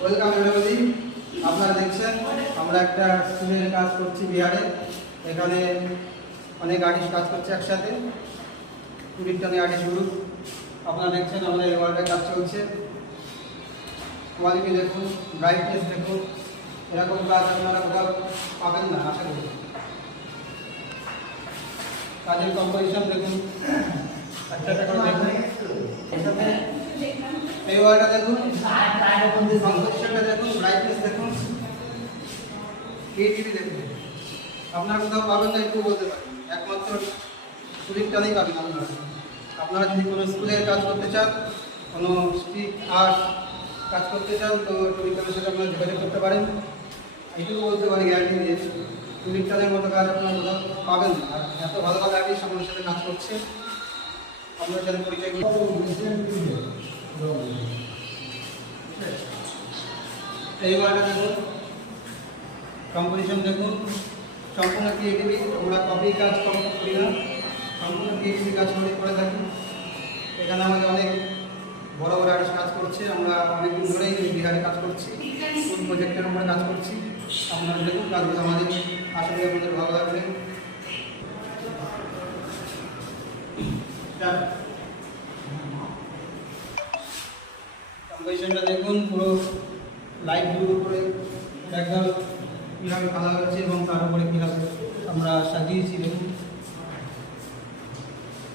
Welcome everybody. আপনারা দেখছেন আমরা একটা স্কুলের কাজ করছি বিহারে। এখানে অনেক আর্টিস্ট কাজ করছে একসাথে, 20 আর্টিস্ট গ্রুপ। আপনারা দেখছেন আমাদের ওয়ার্ল্ডে কাজ চলছে। কোয়ালিটি দেখুন, ব্রাইটনেস দেখুন, এরকম কাজ আপনারা কোথাও পাবেন না আশা করি। কাজের কম্পোজিশন দেখুন, একটা করে দেখুন, এই ওয়ার্ডটা দেখুন, কম্পোজিশনটা দেখুন, ব্রাইটনেস দেখুন, ক্রিয়েটিভিটি দেখুন। আপনারা কোথাও পাবেন না একটু বলতে পারেন, একমাত্র সুযোগটাই পাবেন আপনারা। আপনারা যদি কোনো স্কুলের কাজ করতে চান, কোনো স্ট্রিট আর্ট কাজ করতে চান, তো টুরিস্টের সাথে আপনারা যোগাযোগ করতে পারেন। এইটুকু বলতে পারি গ্যারান্টি দিয়ে, টুরিস্টের মতো কাজ আপনারা কোথাও পাবেন না। আর এত ভালো ভালো আর্টিস্ট আমাদের সাথে কাজ করছে, আপনার সাথে পরিচয় এইবারটা দেখুন, কম্পোজিশন দেখুন, সম্পূর্ণ ক্রিয়েটিভিটি। আমরা কপি কাজ করি না, সম্পূর্ণ ক্রিয়েটিভিটি কাজ করে থাকি। এখানে আমাদের অনেক বড় বড় আর্টিস্ট কাজ করছে। আমরা অনেকদিন ধরেই বিহারে কাজ করছি, কোন প্রজেক্টের উপরে কাজ করছি। আপনারা দেখুন কাজগুলো, আমাদের আশা করি আমাদের ভালো লাগবে। কম্পোজিশনটা দেখুন, পুরো লাইট ব্লুর উপরে ব্যাকগ্রাউন্ড কীভাবে কালার হচ্ছে এবং তার উপরে কীভাবে আমরা সাজিয়েছি দেখুন।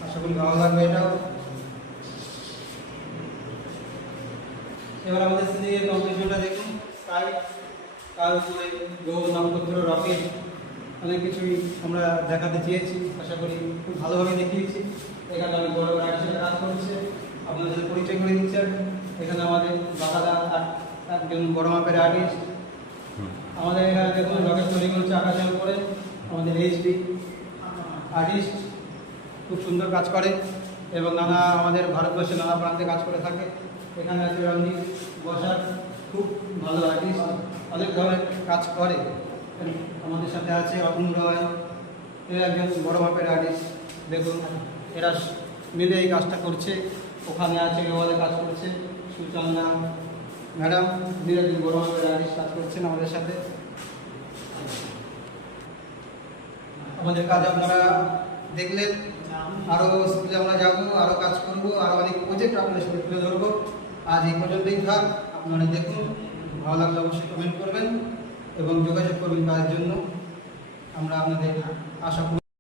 আশা করি ভালো লাগবে এটাও। এবার আমাদের সিলিংয়ের কম্পোজিশনটা দেখুন, তার উপরে গ্রহ নক্ষত্র রকেট অনেক কিছুই আমরা দেখাতে চেয়েছি। আশা করি খুব ভালোভাবে দেখিয়েছি। এখানে আমি বড় বড় আর্টিস্টের কাজ করছে, আপনাদের সাথে পরিচয় করে দিচ্ছেন। এখানে আমাদের বাকাদা একজন বড় মাপের আর্টিস্ট। আমাদের এখানে দেখুন রকেট তৈরি করছে আকাশের উপরে, আমাদের এইচডি আর্টিস্ট, খুব সুন্দর কাজ করে এবং আমাদের ভারতবর্ষে নানা প্রান্তে কাজ করে থাকে। এখানে আছে রঞ্জিত বসার, খুব ভালো আর্টিস্ট, অনেক ধরনের কাজ করে। আমাদের সাথে আছে অরুণ রয়, এরা একজন বড় মাপের আর্টিস্ট। দেখুন এরা মিলে এই কাজটা করছে। ওখানে আছে ওয়ালে কাজ করছে সুচন্দা ম্যাডাম, যিনি একজন বড় মাপের আর্টিস্ট কাজ করছেন আমাদের সাথে। আমাদের কাজ আপনারা দেখলেন, আরও স্কুলে আমরা যাবো, আরও কাজ করবো, আরও অনেক প্রজেক্ট আপনাদের সাথে তুলে ধরবো। আজ এই পর্যন্তই থাক। আপনারা দেখুন, ভালো লাগলে অবশ্যই কমেন্ট করবেন এবং যোগাযোগ করবেন কাজের জন্য। আমরা আপনাদের আশা করি